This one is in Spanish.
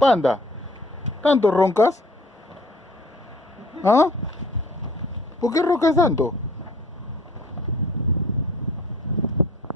Panda, ¿tanto roncas? ¿Ah? ¿Por qué roncas tanto?